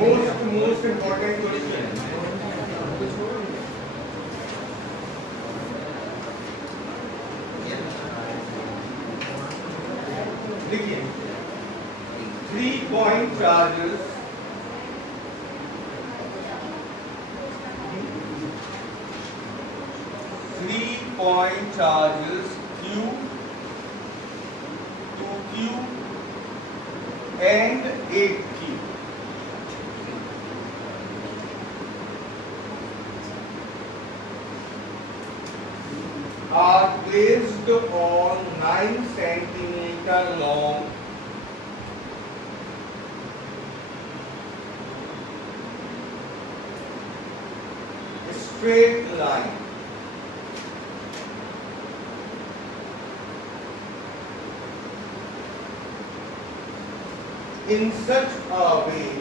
Most important question. देखिए 3 point charges Q, 2Q and 8Q are placed on 9 centimeter long straight line in such a way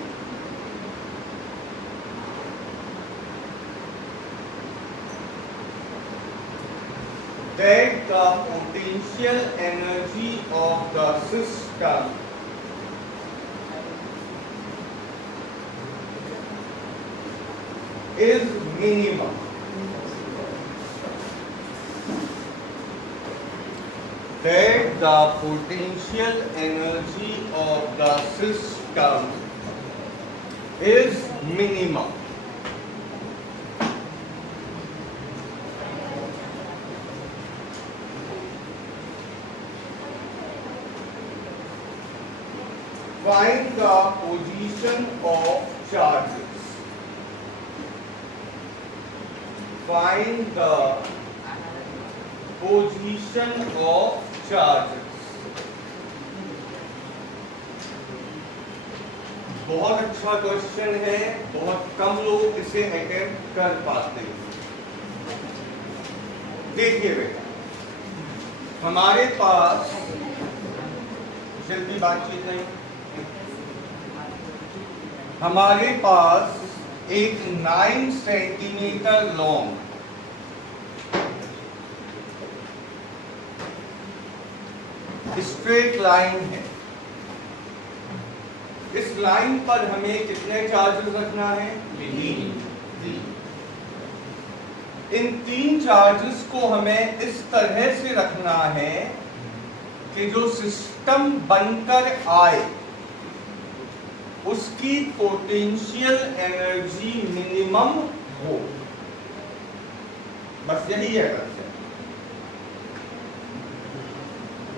that the potential energy of the system is minimum. That the potential energy of the system is minimum. Find the position of charges. Find the position of charges. बहुत अच्छा question है, बहुत कम लोग इसे attempt कर पाते हैं। देखिए बेटा, हमारे पास जल्दी बातचीत नहीं, हमारे पास एक 9 सेंटीमीटर लॉन्ग स्ट्रेट लाइन है। इस लाइन पर हमें कितने चार्जेस रखना है? 3। इन 3 चार्जेस को हमें इस तरह से रखना है कि जो सिस्टम बनकर आए उसकी पोटेंशियल एनर्जी मिनिमम हो। बस यही है कंसेप्ट।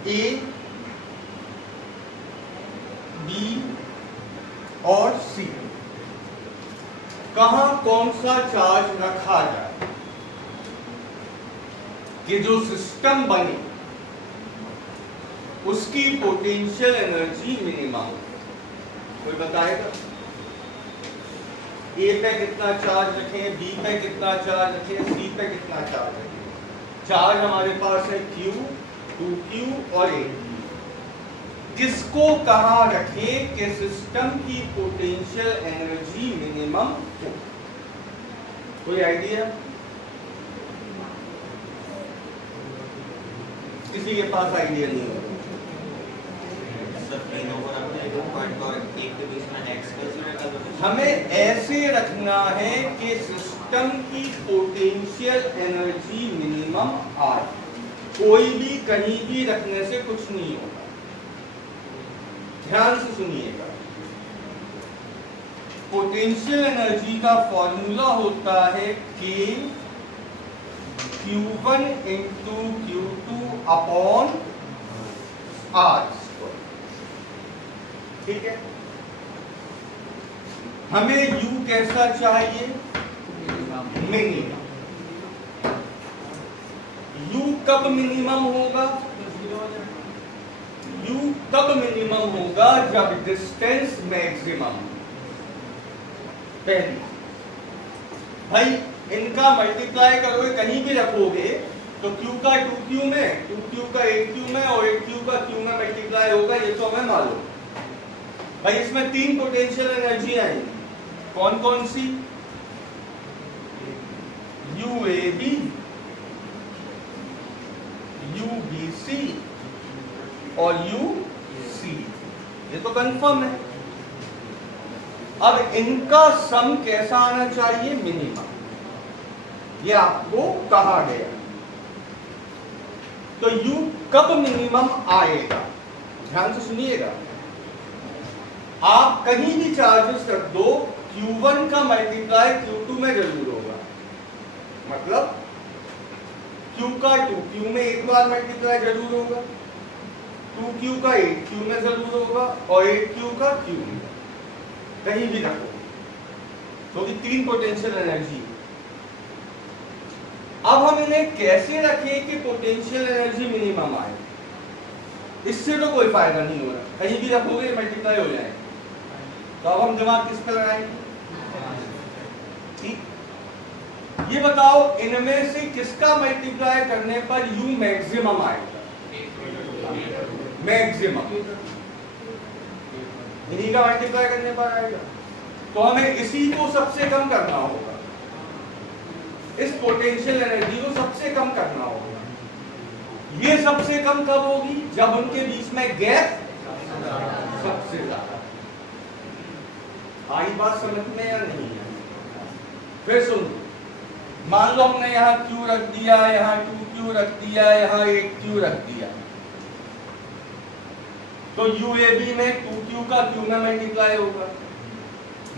ए, बी और सी कहां कौन सा चार्ज रखा जाए कि जो सिस्टम बने उसकी पोटेंशियल एनर्जी मिनिमम। कोई बताएगा? ए पे कितना चार्ज रखें, बी पे कितना चार्ज रखें, सी पे कितना चार्ज रखें? चार्ज हमारे पास है Q, 2Q और 8Q। किसको कहां रखें कि सिस्टम की पोटेंशियल एनर्जी मिनिमम हो? कोई आइडिया? किसी के पास आइडिया नहीं है? हमें ऐसे रखना है कि सिस्टम की पोटेंशियल एनर्जी मिनिमम आए। कोई भी कहीं भी रखने से कुछ नहीं होगा। ध्यान से सुनिएगा, पोटेंशियल एनर्जी का फॉर्मूला होता है कि Q1 into Q2 upon R। ठीक है, हमें U कैसा चाहिए? मिनिमम। U कब मिनिमम होगा? U कब मिनिमम होगा? जब डिस्टेंस मैक्सिमम। पहली भाई इनका मल्टीप्लाई करोगे, कहीं भी रखोगे तो Q का 2Q में, 2Q का 8Q में और 8Q का Q में मल्टीप्लाई होगा, ये तो हमें मालूम। भाई इसमें 3 पोटेंशियल एनर्जी आई, कौन कौन सी? UAB, UBC और UC। ये तो कंफर्म है। अब इनका सम कैसा आना चाहिए? मिनिमम। ये आपको कहा गया। तो U कब मिनिमम आएगा? ध्यान से सुनिएगा। आप कहीं भी चार्जेस रख दो, Q1 का मल्टीप्लाई Q2 में जरूर होगा। मतलब Q का 2Q में एक बार मल्टीप्लाई जरूर होगा, 2Q का 8Q में जरूर होगा, और 8Q का Q में। कहीं भी रखो, तो तीन पोटेंशियल एनर्जी। अब हम इन्हें कैसे रखें कि पोटेंशियल एनर्जी मिनिमम आए? इससे तो कोई फायदा नहीं हो रहा, कहीं भी रखोगे मल्टीप्लाई हो जाए। तो अब हम दिमाग किस पर लगाएंगे? ठीक, ये बताओ इनमें से किसका मल्टीप्लाई करने पर U मैक्सिमम आएगा? मैक्सिमम इन्हीं का मल्टीप्लाई करने पर आएगा। तो हमें इसी को सबसे कम करना होगा, इस पोटेंशियल एनर्जी को सबसे कम करना होगा। ये सबसे कम कब होगी? जब उनके बीच में गैप सबसे ज्यादा। आई बात समझ में या नहीं है? फिर सुन, मान लो हमने यहाँ Q रख दिया, यहाँ 2Q रख दिया, यहाँ 8Q रख दिया। तो UAB में 2Q का Q में मल्टीप्लाई होगा,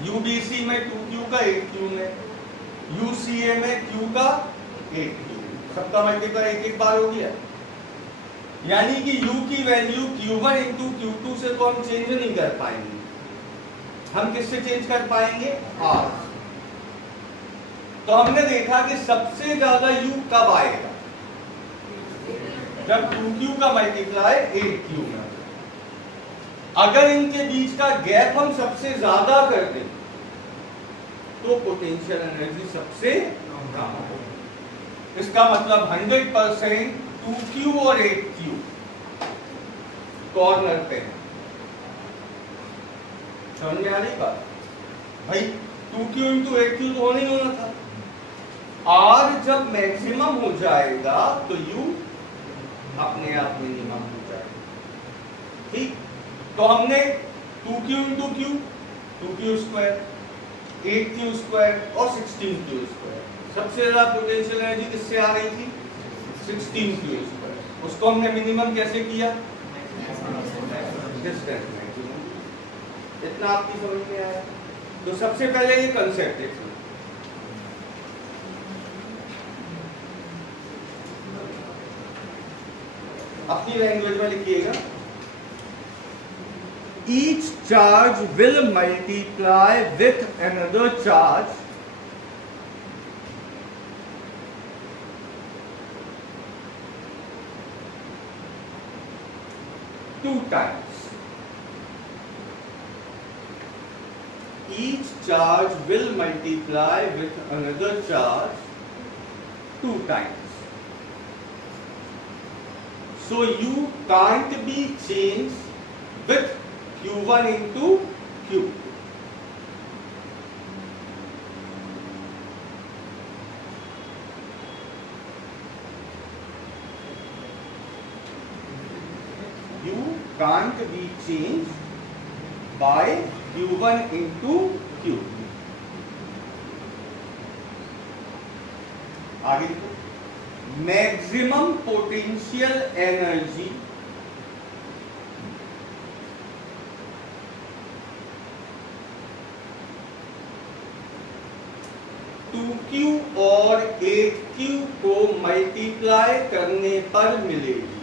UBC में 2Q का 8Q में, UCA में Q का 8Q। सबका मल्टीप्लाई एक एक बार हो गया। यानी कि U की वैल्यू Q1 इंटू Q2 से तो हम चेंज नहीं कर पाएंगे। हम किससे चेंज कर पाएंगे? R। तो हमने देखा कि सबसे ज्यादा U कब आएगा? जब 2Q का मल्टीप्लाई 8Q में। अगर इनके बीच का गैप हम सबसे ज्यादा कर दें तो पोटेंशियल एनर्जी सबसे कम होगी। इसका मतलब 100% 2Q और 8Q कॉर्नर पे है। समझ में आ रही बात? भाई 2Q इंटू 8Q तो होना ही होना था। R जब मैक्सिमम हो जाएगा तो U अपने आप मिनिमम हो जाएगा। ठीक, तो हमने 2Q into Q 2Q square, 8Q square और 16Q स्क्वायर। सबसे ज्यादा पोटेंशियल एनर्जी किससे आ रही थी? 16Q square. उसको हमने मिनिमम कैसे किया? Distance maximum. इतना आपकी समझ में आया? तो सबसे पहले ये कंसेप्ट है, अपनी लैंग्वेज में लिखिएगा। Each charge will multiply with another charge two times. Each charge will multiply with another charge two times. So U can't be changed with Q1 into Q. U can't be changed by Q1 into Q. आगे देखो, maximum potential energy Q और 8Q को multiply करने पर मिलेगी।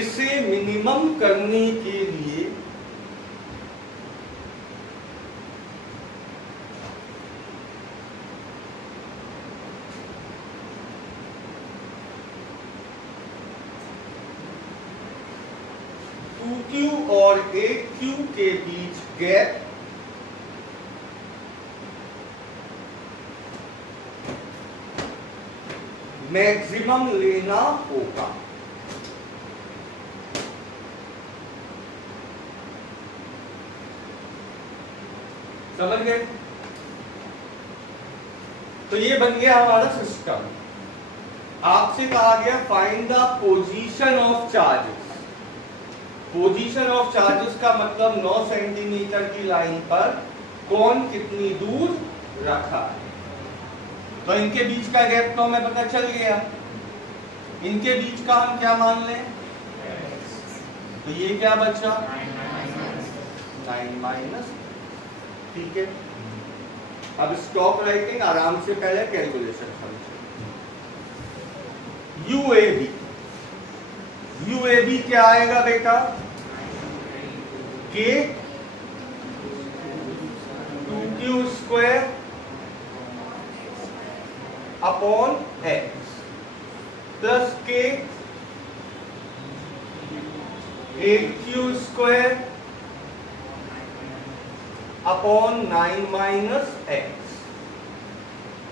इसे minimum करने के लिए Q और 8Q के बीच गैप मैक्सिमम लेना होगा। समझ गए? तो ये बन गया हमारा सिस्टम। आपसे कहा गया find the position of charges. Position of charges का मतलब 9 सेंटीमीटर की लाइन पर कौन कितनी दूर रखा है। तो इनके बीच का गैप तो हमें पता चल गया। इनके बीच का हम क्या मान लें? तो ये क्या बचा? 9 माइनस। ठीक है, अब स्टॉप राइटिंग, आराम से पहले कैलकुलेशन समझो। यूएबी, यूएबी क्या आएगा बेटा? के 2q square upon x plus के 8q square upon 9 minus x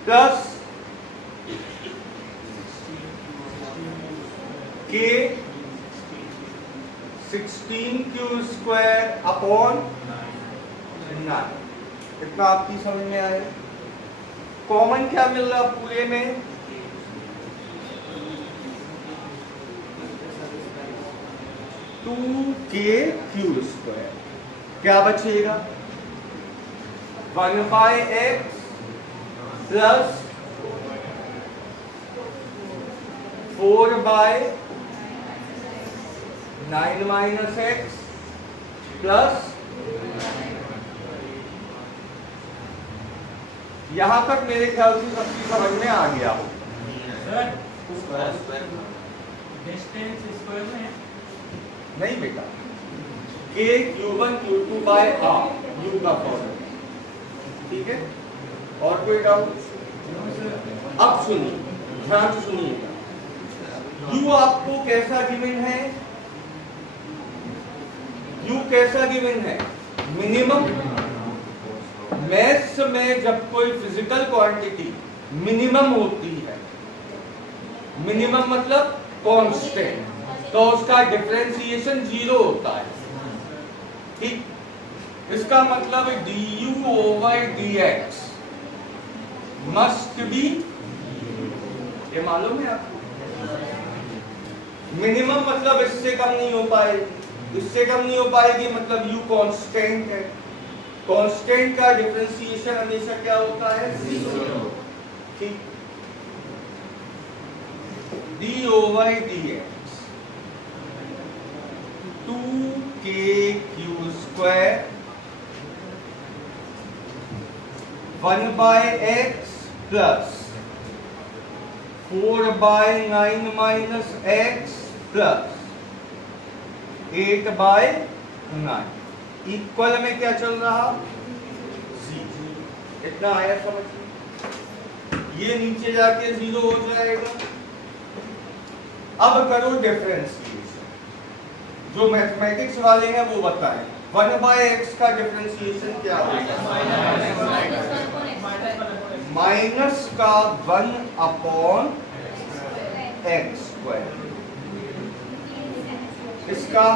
plus के 16q स्क्वायर अपॉन 9। इतना आपकी समझ में आए? कॉमन क्या मिल रहा पूरे में? टू के क्यू स्क्वायर। क्या बचेगा? 1/x plus 4/9 minus x plus, यहां तक मेरे ख्याल से सबकी समझ में आ गया हो। नहीं बेटा, K Q1 Q2 by R you का फॉर्मूला। ठीक है, और कोई डाउट? अब सुनिए, ध्यान से सुनिएगा। U आपको कैसा गिवन है? U कैसा गिवन है? मिनिमम। मैथ्स में जब कोई फिजिकल क्वांटिटी मिनिमम होती है, मिनिमम मतलब कांस्टेंट, तो उसका डिफरेंशिएशन 0 होता है। ठीक, इसका मतलब du over dx must be, ये मालूम है आपको? मिनिमम मतलब इससे कम नहीं हो पाएगी, इससे कम नहीं हो पाएगी मतलब u कांस्टेंट है। कांस्टेंट का डिफरेंशिएशन हमेशा क्या होता है? 0। ठीक, d over dx 2kq square 1/x plus 4/9 minus x plus 8/9 equal में क्या चल रहा? 0। इतना आया समझ में? ये नीचे जाके 0 हो जाएगा। अब करो डिफरेंशिएशन। जो मैथमेटिक्स वाले हैं वो बताएं 1/x का डिफरेंशिएशन क्या होगा? माइनस का 1 अपॉन एक्स स्क्वायर। इसका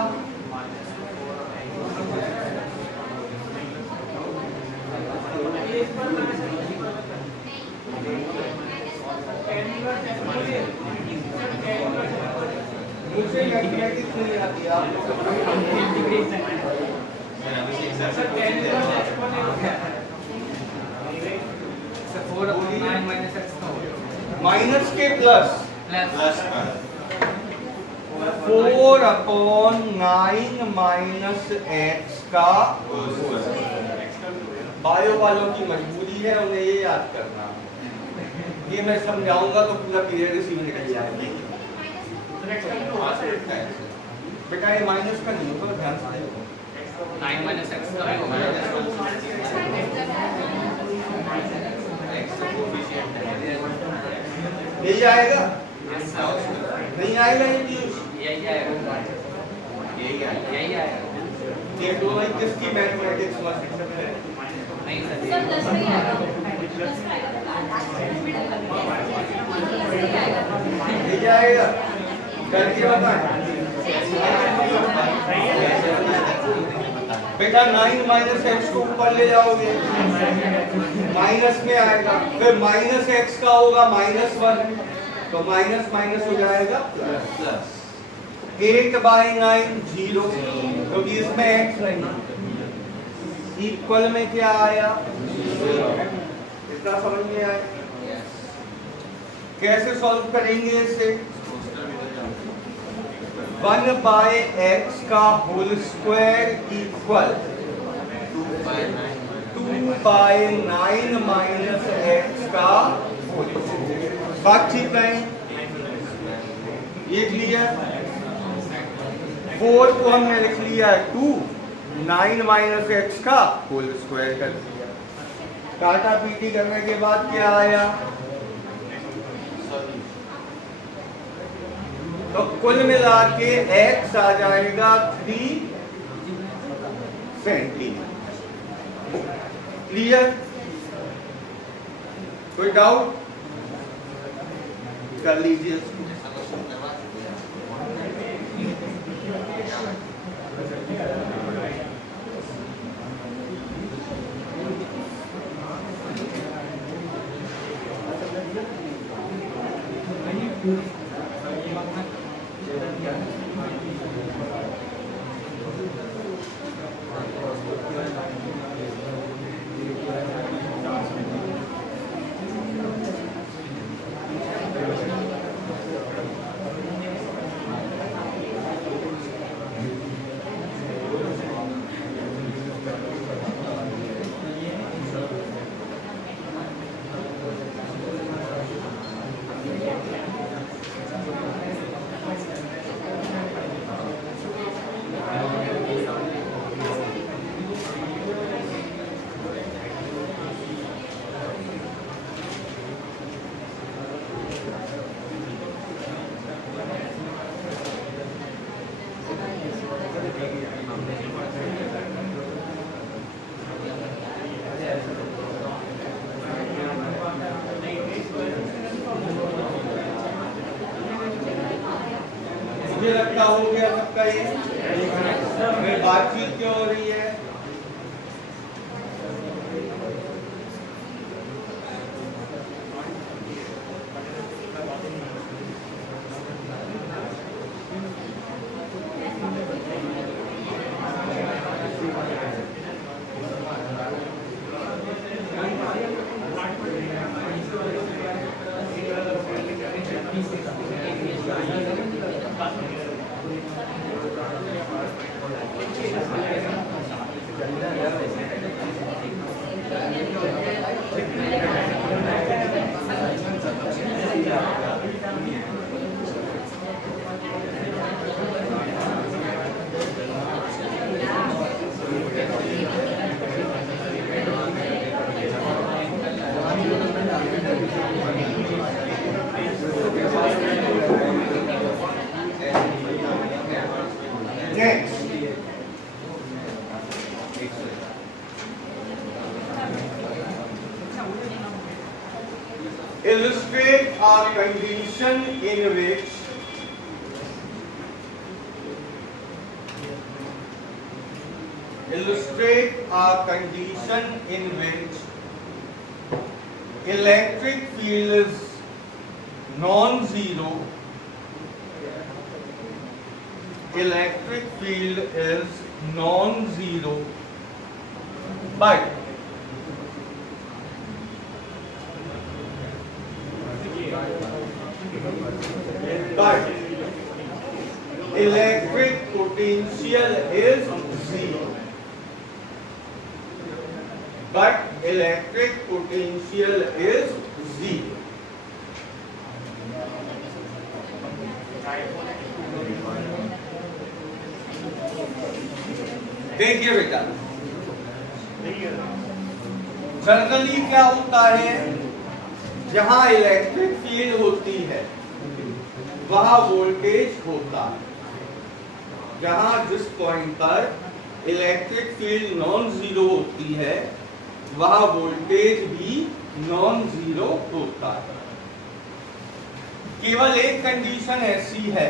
मुझे मैथमेटिक्स नहीं आती, आप माइनस के प्लस 4/9 माइनस एक्स का। बायो वालों की मजबूरी है, उन्हें ये याद करना। ये मैं समझाऊंगा तो पूरा पीरियड इसी में निकल जाएगा। बेटा ये माइनस का नहीं होगा, ध्यान से देखो। 9 माइनस एक्स का होगा। यही आएगा? नहीं आएगा ये? यही आएगा, यही आएगा। ये दोनों किसकी मैथमेटिक्स है? नहीं सर, यही आएगा, करके बताएं। बेटा 9 माइनस एक्स को ऊपर ले जाओगे माइनस में आएगा, फिर माइनस एक्स का होगा -1, तो माइनस माइनस हो जाएगा प्लस। 8/9 0, क्योंकि इसमें एक्स नहीं। इक्वल में क्या आया? इतना समझ में आया? कैसे सॉल्व करेंगे इसे? 1/x का whole square equal 2/9 minus x का होल स्क्वायर। बात ठीक है? ये क्लियर? 4 को हमने लिख लिया 2, 9 माइनस एक्स का होल स्क्वायर कर दिया। काटा पीटी करने के बाद क्या आया? तो कुल मिला के x आ जाएगा 3 सेंटीमीटर। क्लियर? कोई डाउट? कर लीजिए इसको। मुझे लगता हो गया सबका ये। बातचीत क्यों हो रही है? Illustrate a condition in which electric field is non-zero. Electric field is non-zero, but electric potential is zero. But electric potential is zero. देखिए बेटा, जनरली क्या होता है, जहां इलेक्ट्रिक फील्ड होती है वहां वोल्टेज होता है। जहां जिस पॉइंट पर इलेक्ट्रिक फील्ड नॉन जीरो होती है वहां वोल्टेज भी नॉन जीरो होता है। केवल एक कंडीशन ऐसी है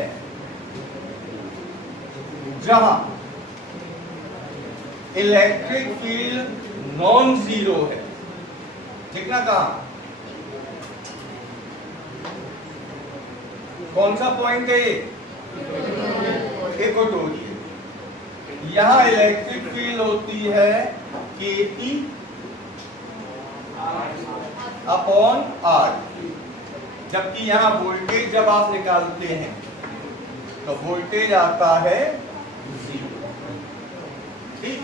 जहां इलेक्ट्रिक फील्ड नॉन जीरो है, ठीक ना? कहा कौन सा पॉइंट है ये? इक्वेटोरियल। यहां इलेक्ट्रिक फील्ड होती है KT अपॉन R, जबकि यहां वोल्टेज जब आप निकालते हैं तो वोल्टेज आता है 0, ठीक?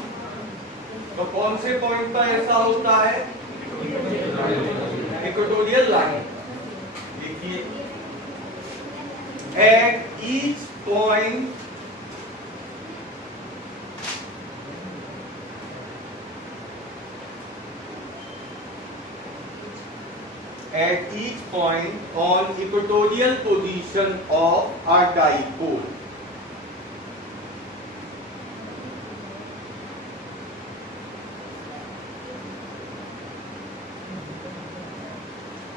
तो कौन से पॉइंट पर ऐसा होता है? Equatorial line. देखिए, at each point on equatorial position of a dipole,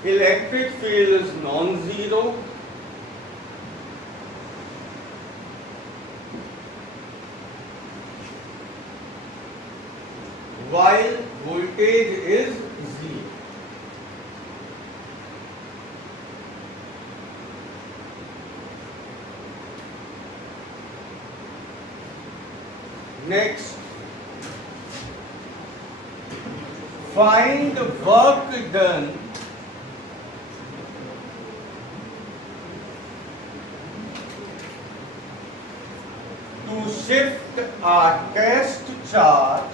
electric field is non-zero while voltage is 0. Next, find work done to shift a test charge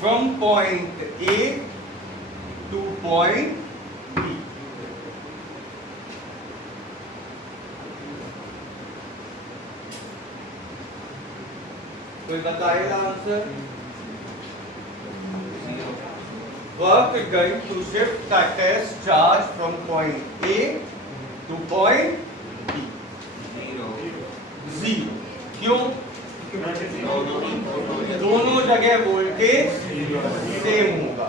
from point A to point B. कोई बताएगा answer? Work done to shift the test charge from point A to point B. 0. क्यों? दोनों जगह voltage same होगा,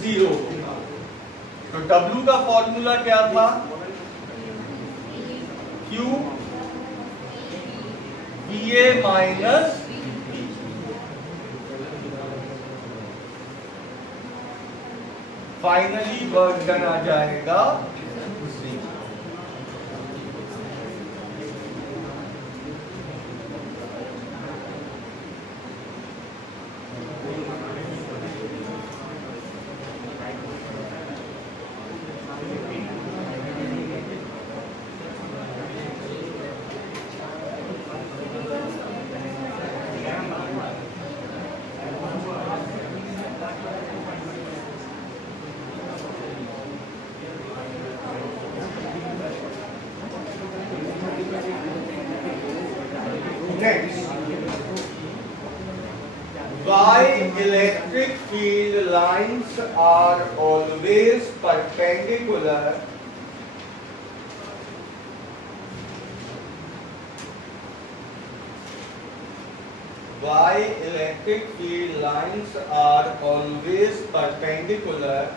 0 होगा। तो W का formula क्या था? Q VA minus V। Finally work done आ जाएगा 0। Why electric field lines are always perpendicular Why electric field lines are always perpendicular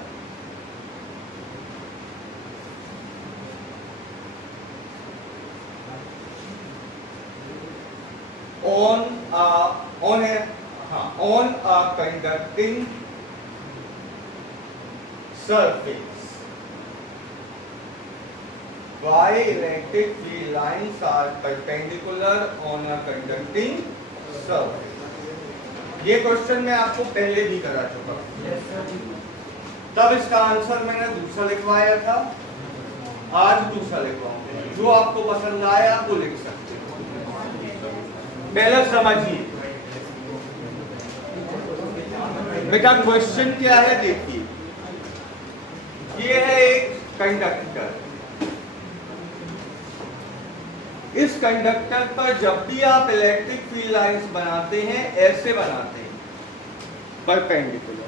on a conducting surface? Why electric field lines are perpendicular on a conducting surface? ये question मैं आपको पहले भी करा चुका हूं, तब इसका आंसर मैंने दूसरा लिखवाया था, आज दूसरा लिखवाऊंगा। जो आपको पसंद आया वो लिख सकते हो। पहले समझिए बेटा क्वेश्चन क्या है, देखिए। ये है एक कंडक्टर। इस कंडक्टर पर जब भी आप इलेक्ट्रिक फील्ड लाइंस बनाते हैं, ऐसे बनाते हैं परपेंडिकुलर।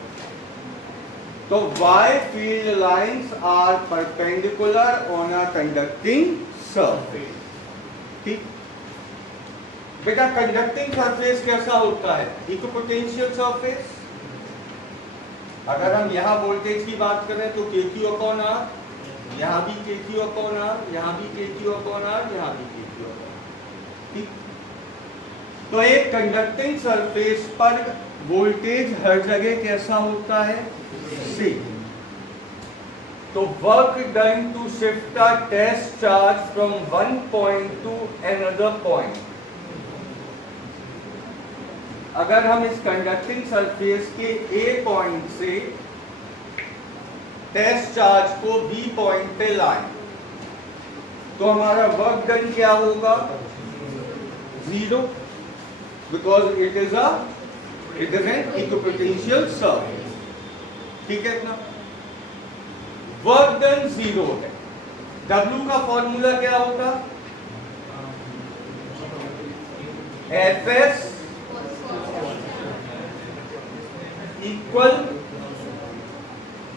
तो why field lines are perpendicular on a conducting surface. ठीक बेटा, कंडक्टिंग सरफेस कैसा होता है? Equipotential surface. अगर हम यहां वोल्टेज की बात करें तो KQ अपॉन R, यहाँ भी KQ अपॉन R, यहाँ भी KQ अपॉन R, यहाँ भी KQ अपॉन R। ठीक, तो एक कंडक्टिंग सरफेस पर वोल्टेज हर जगह कैसा होता है? सेम। तो work done to shift a test charge from one point to another point. अगर हम इस कंडक्टिंग सरफेस के A पॉइंट से टेस्ट चार्ज को B पॉइंट पे लाएं, तो हमारा वर्क डन क्या होगा? 0, because it is an equipotential surface. ठीक है इतना? वर्क डन 0 है। W का फॉर्मूला क्या होता? Fs इक्वल,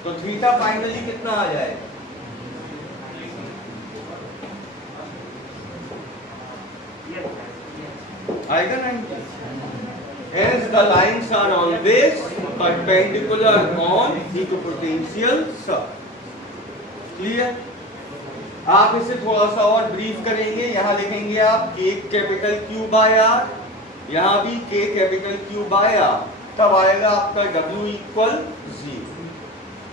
तो थीटा फाइनली कितना आ जाएगा? आएगा 90। Hence the lines are always perpendicular on equipotential surface. Clear? आप इसे थोड़ा सा और ब्रीफ करेंगे। यहां लिखेंगे आप K capital Q by R, यहां भी K capital Q by R, तब आएगा आपका W इक्वल 0।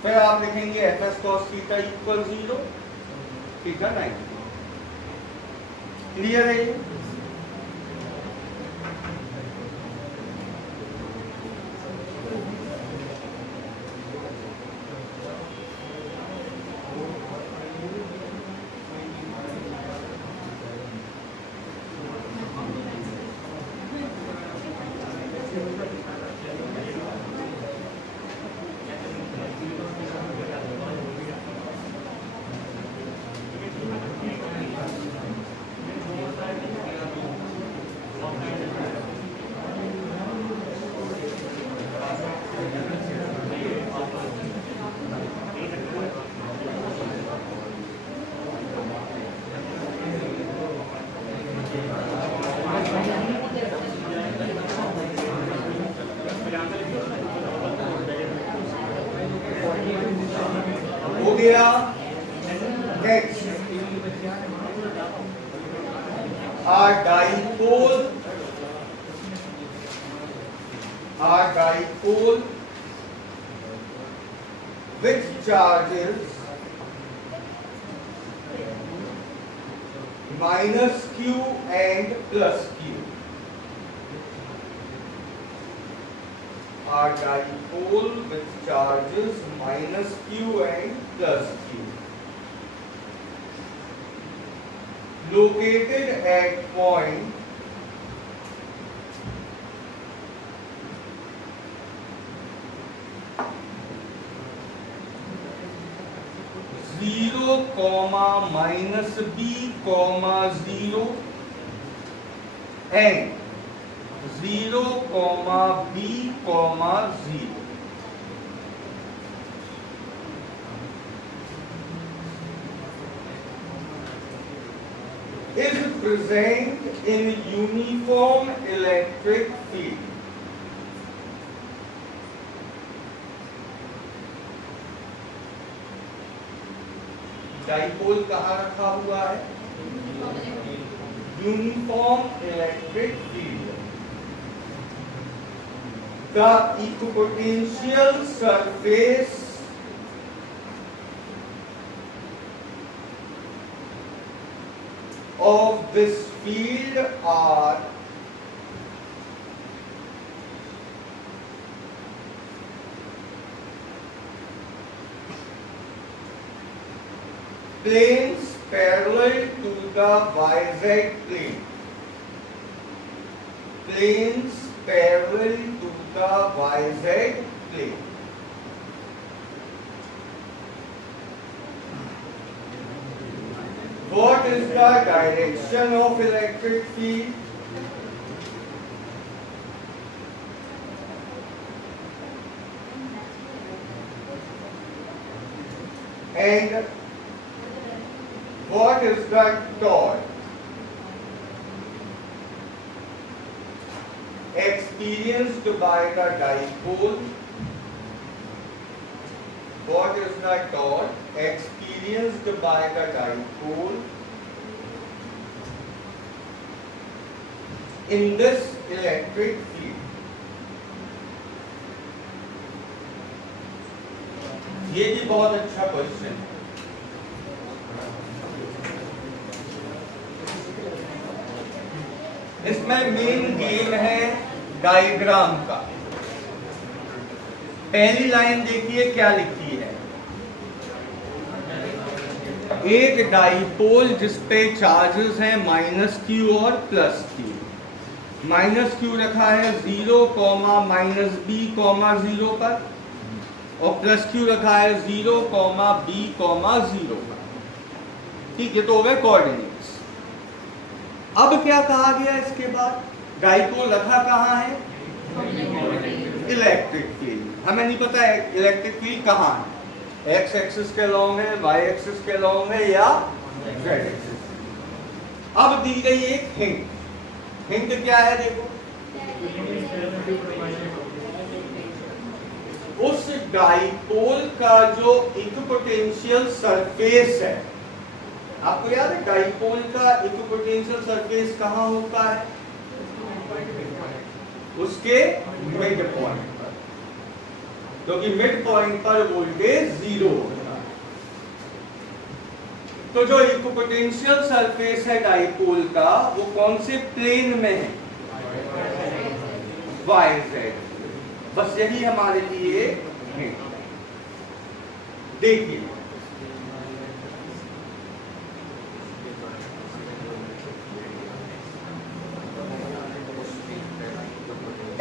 फिर आप लिखेंगे Fs cos theta equal 0, theta 90। Clear है ये? हो गया। Next, dipole with charges minus Q and plus Q. Are dipole with charges minus Q and plus Q located at point zero comma minus B comma 0 and 0 comma B comma 0. Is present in uniform electric field. Dipole कहाँ रखा हुआ है? Uniform electric field. The equipotential surface of this field are planes parallel to the YZ plane. Planes parallel to the YZ plane. What is the direction of electric field? And what is the torque experienced by the dipole? What is the torque experienced by the dipole in this electric field. ये भी बहुत अच्छा question है। इसमें main game है diagram का। पहली line देखिए क्या लिखी है, एक डाइपोल जिसपे चार्जेस हैं -q और +q। -q रखा है 0, -b, 0 पर, और +q रखा है 0, b, 0 पर। ठीक है, तो हो गए कोऑर्डिनेट्स। अब क्या कहा गया इसके बाद, डाइपोल रखा कहाँ है, इलेक्ट्रिक फील्ड। हमें नहीं पता है इलेक्ट्रिक फील्ड कहाँ है, x एक्सिस के लॉन्ग है, y एक्सिस के लॉन्ग है या z एक्सिस। अब दी गई एक हिंट। हिंट क्या है, देखो, उस डाइपोल का जो इक्विपोटेंशियल सरफेस है, आपको याद है डाइपोल का इक्विपोटेंशियल सरफेस कहाँ होता है, उसके मिड पॉइंट पर, क्योंकि मिड पॉइंट पर वोल्टेज 0 होता है। तो जो इक्विपोटेंशियल सरफेस है डाइपोल का, वो कौन से प्लेन में है, YZ। बस यही हमारे लिए है। देखिए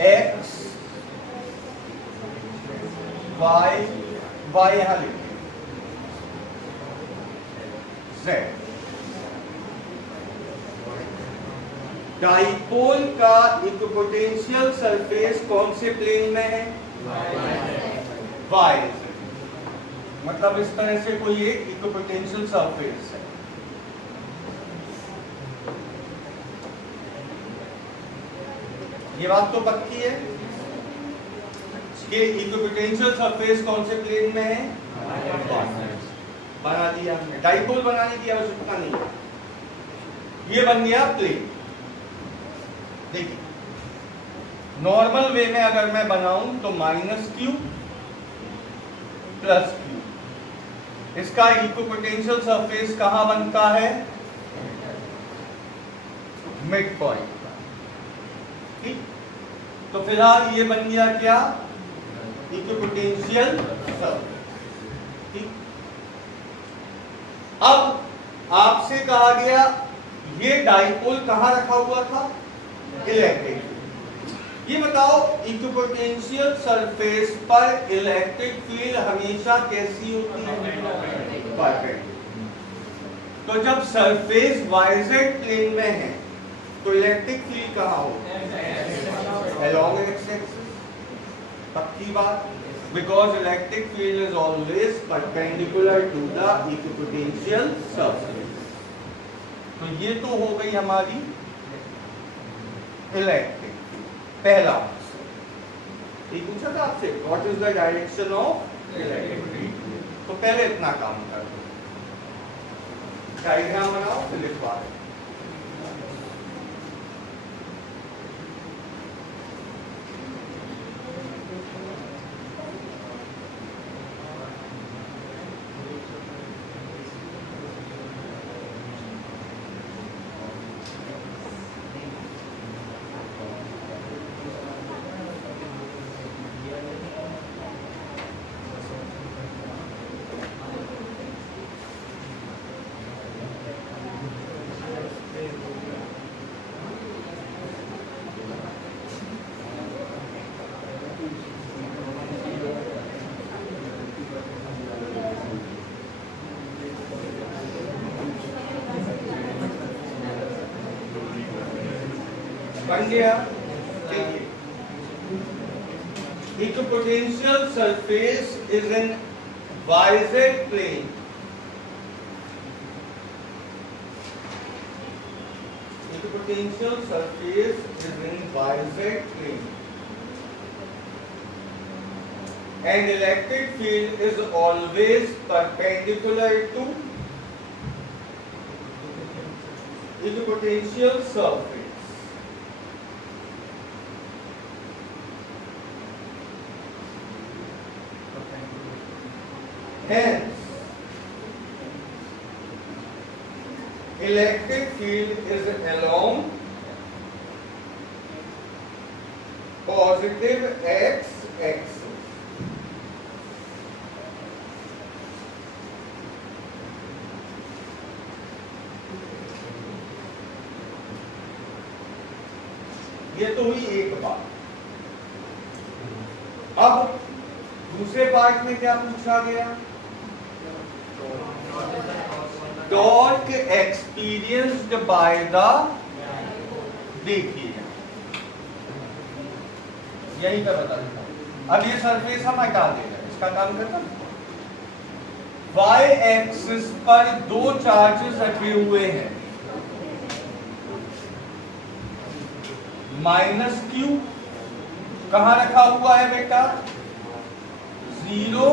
X Y यहां लिखिए, Z। डाइपोल का इक्विपोटेंशियल सरफेस कौन से प्लेन में है, Y। मतलब इस तरह से कोई एक इक्विपोटेंशियल सरफेस है। ये बात तो पक्की है कि इक्विपोटेंशियल सरफेस कौन से प्लेन में है, बना दिया हमने। डाइपोल बनाने की आवश्यकता नहीं है, ये बन गया प्लेन। देखिए नॉर्मल वे में अगर मैं बनाऊं तो -q +q, इसका इक्विपोटेंशियल सरफेस कहां बनता है, मिड पॉइंट। ठीक, तो फिलहाल ये बन गया क्या, इक्विपोटेंशियल सरफेस। ठीक, अब आपसे कहा गया ये डाइपोल कहां रखा हुआ था, इलेक्ट्रिक। ये बताओ इक्विपोटेंशियल सरफेस पर इलेक्ट्रिक फील्ड हमेशा कैसी होती है, परपेंडिकुलर। तो जब सरफेस YZ प्लेन में है तो इलेक्ट्रिक फील्ड कहाँ होगा, along x axis। पक्की बात, because electric field is always perpendicular to the equipotential surface। तो ये तो हो गई हमारी इलेक्ट्रिक। पहला ठीक पूछा था आपसे, what is the direction of electric field. तो पहले इतना काम कर दो, डायग्राम बनाओ, फिर लिखवा दो। बन गया। Equipotential surface is in YZ plane. Equipotential surface is in YZ plane. and electric field is always perpendicular to equipotential surface. Hence, electric field is along positive x-axis. ये तो हुई एक बात। अब दूसरे पार्ट में क्या पूछा गया? टॉर्क एक्सपीरियंस्ड बाय द, देखिए यही पे बता देता हूं। अब ये सरफेस हम हटा देंगे, इसका काम खत्म। वाई एक्सिस पर दो चार्जेस रखे हुए हैं, माइनस क्यू कहां रखा हुआ है बेटा? 0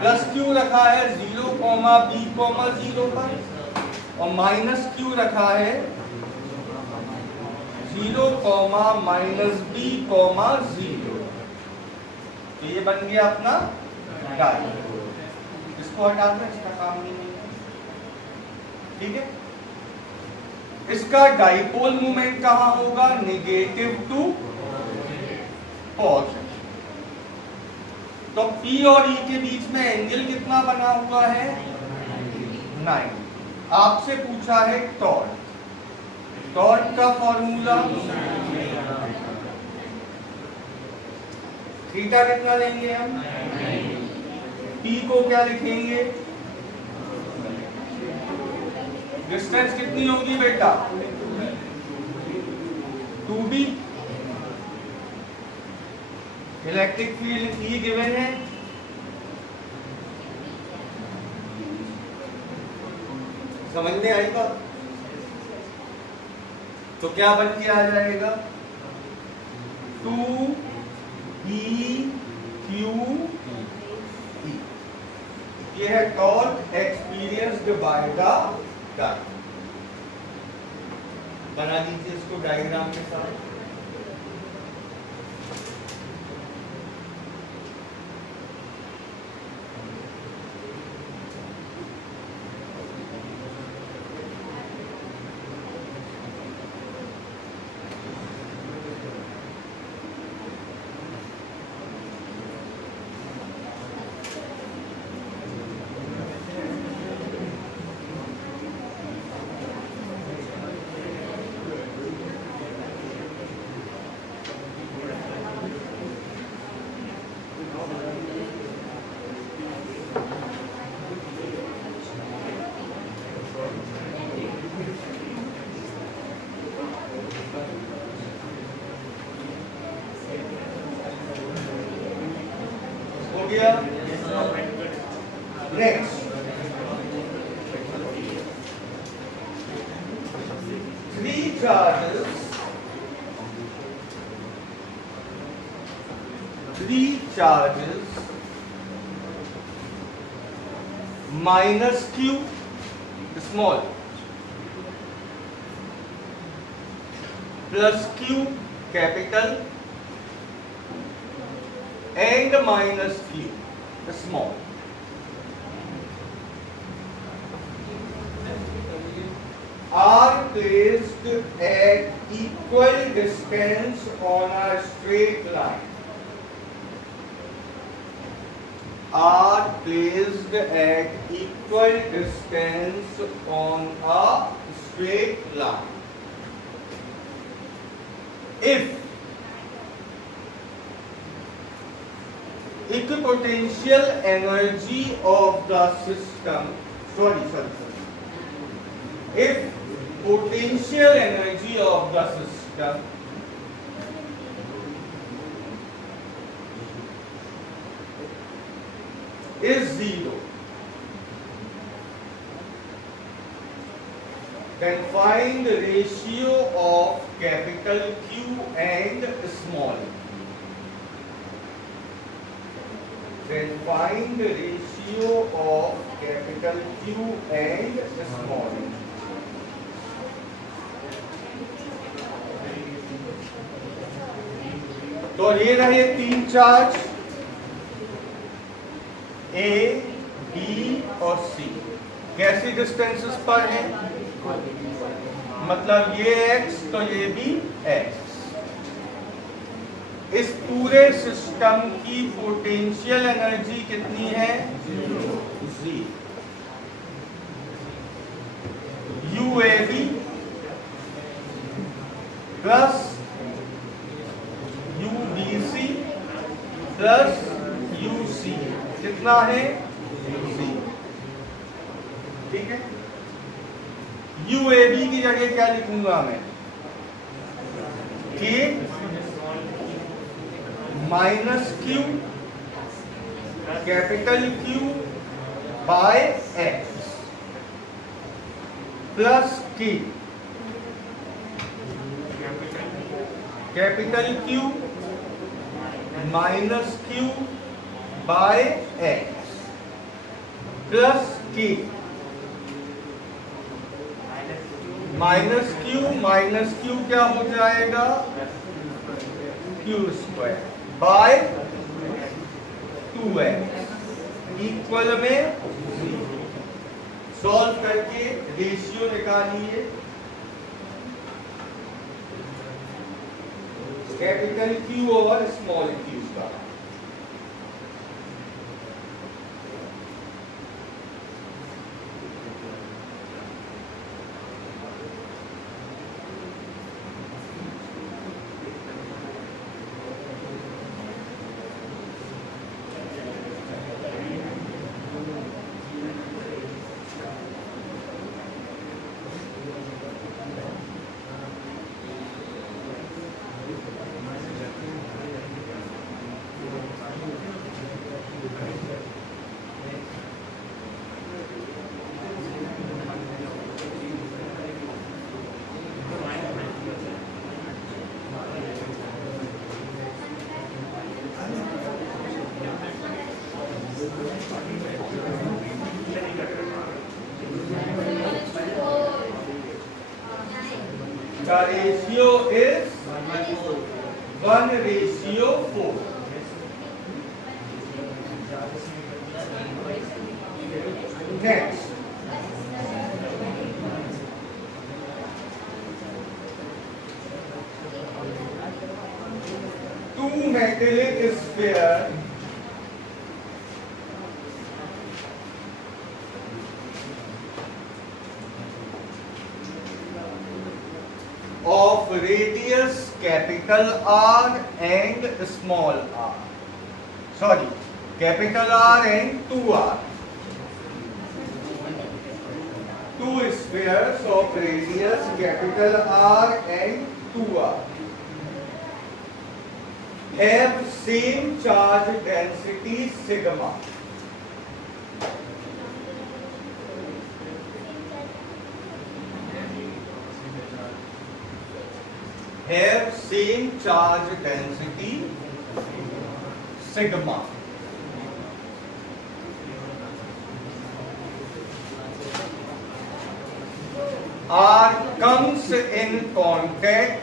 प्लस क्यू रखा है 0, B, 0 पर, और माइनस क्यू रखा है 0, -B, 0। तो ये बन गया अपना डायपोल। इसको हटा दें, इसका काम नहीं है, ठीक है। इसका डाइपोल मोमेंट कहां होगा? Negative to positive. तो P और E के बीच में एंगल कितना बना हुआ है? 9। आपसे पूछा है टॉर्क। टॉर्क का फॉर्मूला थीटा कितना लेंगे हम? P को क्या लिखेंगे? डिस्टेंस कितनी होगी बेटा? 2b। Electric field E given है, समझ में आएगा? तो क्या बन के आ जाएगा? 2EQE। ये है torque experienced by the dipole. बना लीजिए इसको डायग्राम के साथ। Next, 3 charges minus q small plus q capital and minus q small are placed at equal distance on a straight line. Are placed at equal distance on a straight line. If equipotential energy of the system, if potential energy of the system is 0, then find the ratio of capital Q and small. then find the ratio of capital Q and small q. तो ये रहे तीन charge A, B और C, कैसी distances पर हैं? मतलब ये x तो ये भी x। इस पूरे सिस्टम की पोटेंशियल एनर्जी कितनी है? 0। UAB plus UBC plus UC कितना है? 0। ठीक है। UAB की जगह क्या लिखूंगा मैं? K minus Q capital Q by X plus K capital Q minus Q by X plus K minus Q क्या हो जाएगा? Q square by 2x equal में 0। सॉल्व करके रेशियो निकालिए कैपिटल Q और स्मॉल q का। The ratio is 1:4. Next, two metallic spheres of radius capital R and small r. Sorry, capital R and 2r. Two spheres of radius capital R and 2r have same charge density sigma. Have same charge density sigma. R comes in contact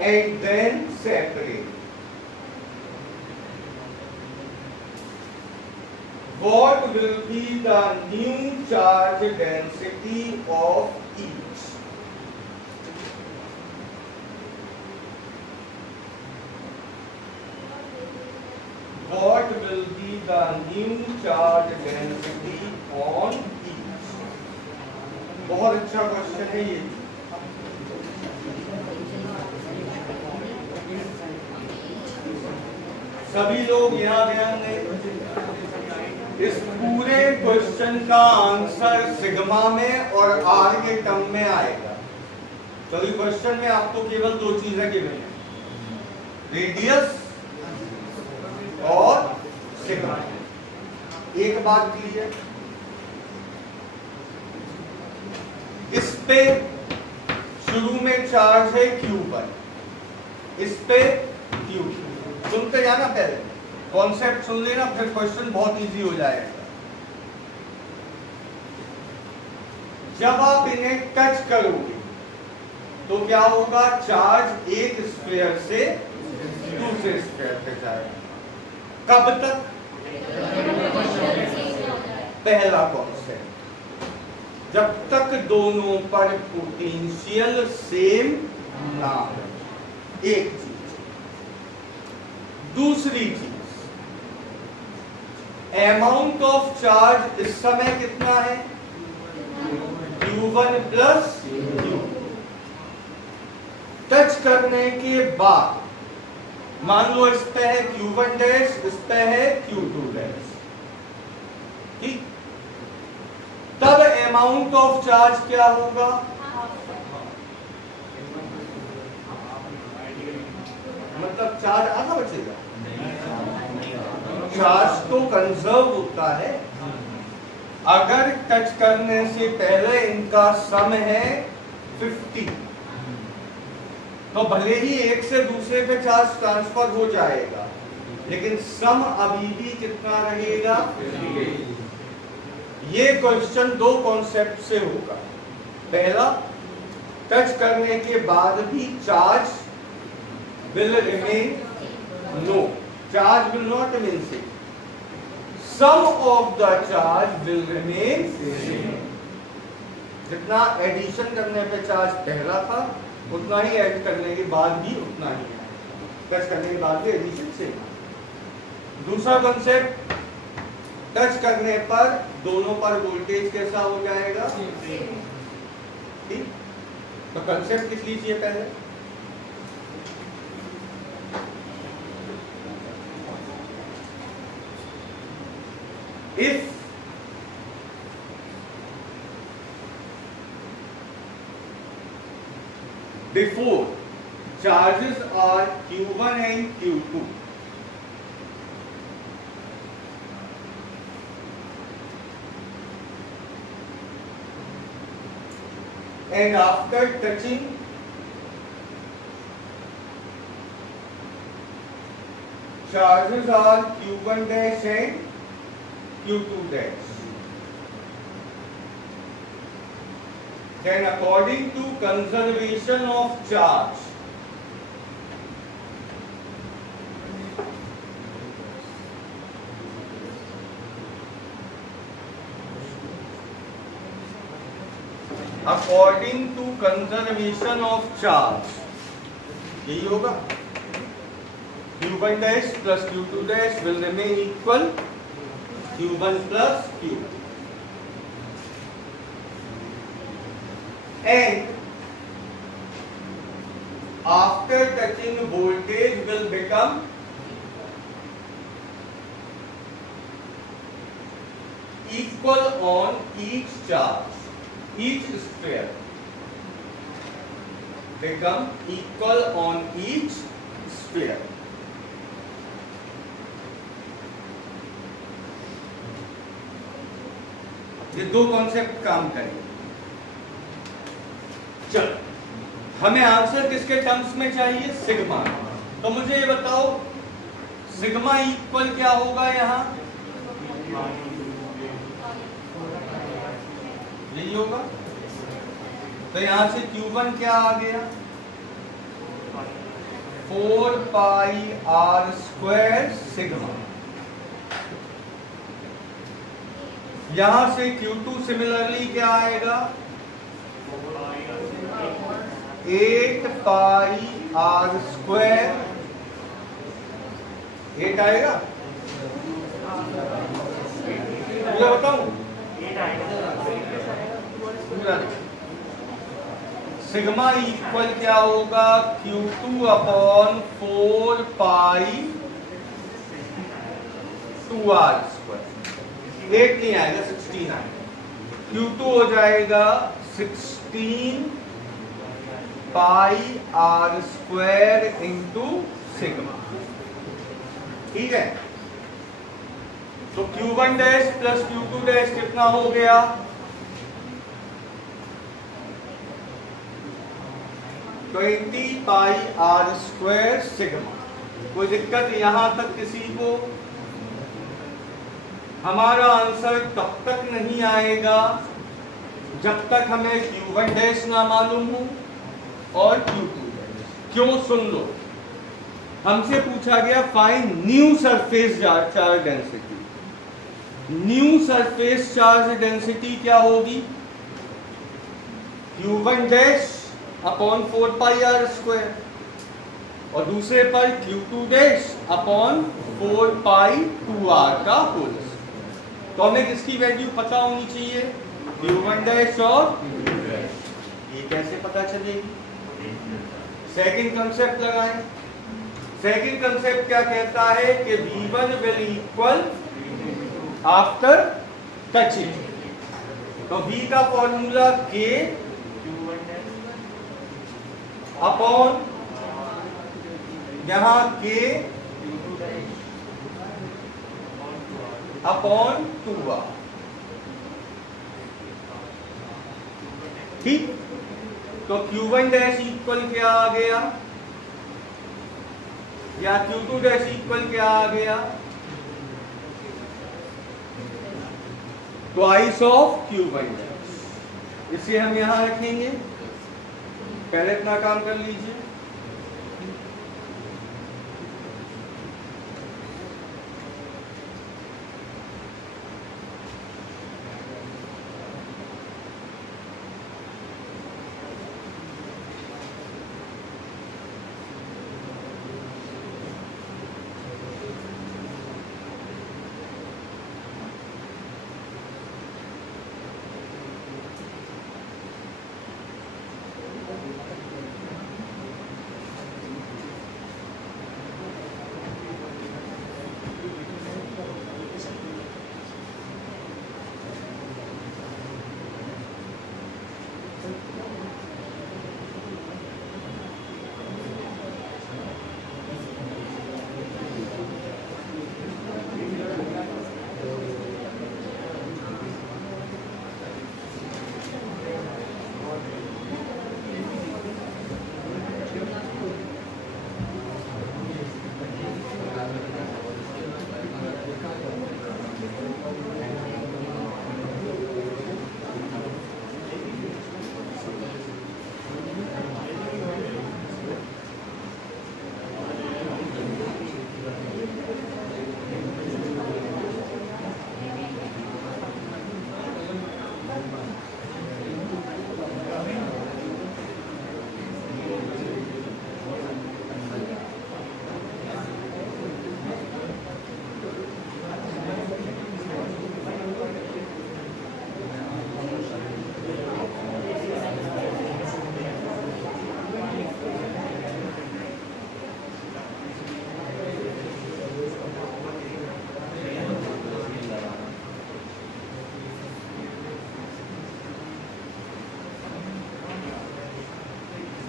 and then separate. What will be the new charge density of each? What will be the new charge density on each? बहुत अच्छा question है ये। सभी लोग यहाँ ध्यान दें, इस पूरे क्वेश्चन का आंसर सिग्मा में और आर के टर्म में आएगा। तो इस क्वेश्चन में आपको केवल दो चीजें गिवन है, रेडियस और सिग्मा। एक बात क्लियर, इस पे शुरू में चार्ज है Q1, इस पे Q2। सुनते जाना, पहले कॉन्सेप्ट सुन लेना, फिर क्वेश्चन बहुत इजी हो जाएगा। जब आप इन्हें टच करोगे तो क्या होगा, चार्ज एक स्फीयर से दूसरे स्फीयर पे जाएगा। कब तक? पहला कॉन्सेप्ट, जब तक दोनों पर पोटेंशियल सेम ना हो, एक चीज। दूसरी चीज, अमाउंट ऑफ चार्ज इस समय कितना है, Q1 प्लस Q2। टच करने के बाद मान लो इस पे है Q1 डैश, इस पे है Q2 डैश, ठीक। तब अमाउंट ऑफ चार्ज क्या होगा, मतलब चार्ज आधा बचेगा, चार्ज तो कंजर्व होता है। अगर टच करने से पहले इनका सम है 50, तो भले ही एक से दूसरे पे चार्ज ट्रांसफर हो जाएगा, लेकिन सम अभी भी कितना रहेगा, 50। ये क्वेश्चन दो कॉन्सेप्ट से होगा। पहला, टच करने के बाद भी charge will remain, no, charge will not remain same, sum of the charge will remain same। जितना एडिशन करने पे चार्ज पहला था उतना ही ऐड करने के बाद भी उतना ही है, टच करने के बाद भी एडिशन सेम। दूसरा कंसेप्ट, टच करने पर दोनों पर वोल्टेज कैसा हो जाएगा, ठीक। तो कंसेप्ट लिख लीजिए पहले। If before charges are Q1 and Q2, and after touching charges are Q1 dash and Q2 dash, then according to conservation of charge, according to conservation of charge, यही होगा, Q1 dash plus Q2 dash will remain equal Q1 plus Q2, and after touching voltage will become equal on each charge, each sphere become equal on each sphere। ये दो concept काम करेंगे। चलो, हमें answer किसके terms में चाहिए, sigma. तो मुझे ये बताओ, सिग्मा इक्वल क्या होगा यहाँ, यही होगा। तो यहां से Q1 क्या आ गया, 4 पाई R स्क्वायर सिग्मा। यहां से Q2 सिमिलरली क्या आएगा, 8 पाई R स्क्वायर, 8 आएगा, पूरा बताऊं, सिग्मा इक्वल क्या होगा, Q2 अपॉन 4 पाई 2R स्क्वायर। 8 नहीं आएगा, 16 आएगा। Q2 हो जाएगा 16 पाई R स्क्वायर इंटू सिग्मा, ठीक है। तो Q1 dash plus Q2 dash कितना हो गया, 20 पाई आर स्क्वायर सिग्मा। कोई दिक्कत यहां तक किसी को? हमारा आंसर तब तक नहीं आएगा जब तक हमें Q1 डैश ना मालूम हो और Q2 डैश। क्यों? सुन लो, हमसे पूछा गया find new surface charge density. New surface charge density क्या होगी? Q1 dash upon 4 pi R square और दूसरे पर Q2 डैश अपॉन 4 पाई 2r का होल। तो हमें किसकी वैल्यू पता होनी चाहिए? Q1 डैश और Q2 डैश। ये कैसे पता चलेगी? सेकंड कंसेप्ट लगाएं। सेकंड कंसेप्ट क्या कहता है कि V1 will equal after touching. तो V का फॉर्मूला K अपॉन यहां K अपॉन 2r। ठीक, तो Q1 डैश इक्वल क्या आ गया या Q2 डैश इक्वल क्या आ गया? Twice of Q1 dash. इसे हम यहां रखेंगे। पहले इतना काम कर लीजिए।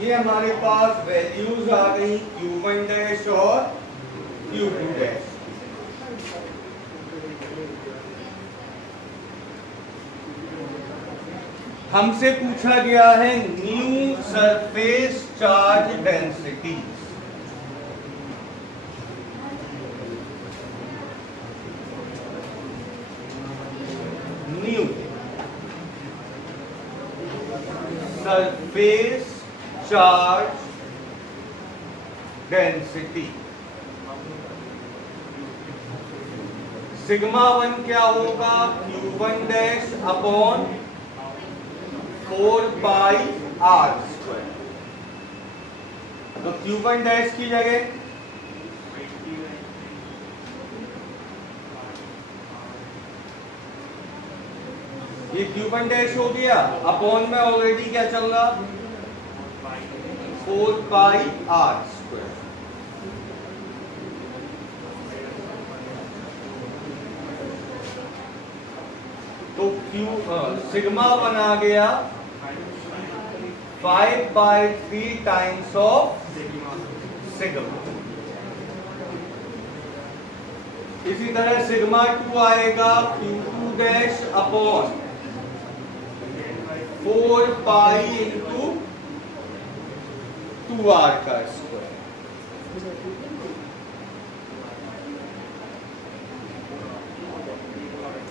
ये हमारे पास वैल्यूज आ गई Q1 डैश और Q2 डैश। हमसे पूछा गया है new surface charge density. New surface charge density. Sigma 1 क्या होगा? Q1 dash upon 4 pi R square. तो Q1 डैश की जगह ये Q1 डैश हो गया, अपॉन में ऑलरेडी क्या चल रहा? 4 पाई आर स्क्वायर। तो सिग्मा 1 आ गया 5/3 टाइम्स ऑफ सिग्मा। इसी तरह सिग्मा 2 आएगा Q2 dash upon 4 pi into 2r का स्क्वायर।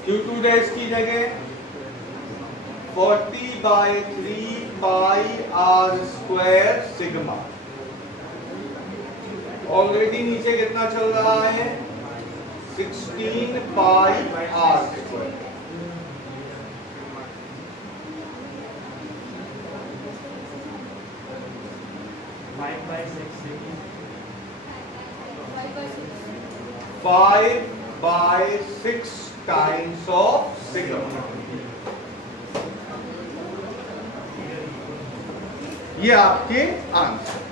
Q2 डैश की जगह 40/3 पाई r स्क्वायर सिग्मा। ऑलरेडी नीचे कितना चल रहा है 16 पाई r square. Five by 6 times of sigma. ये आपके आंसर।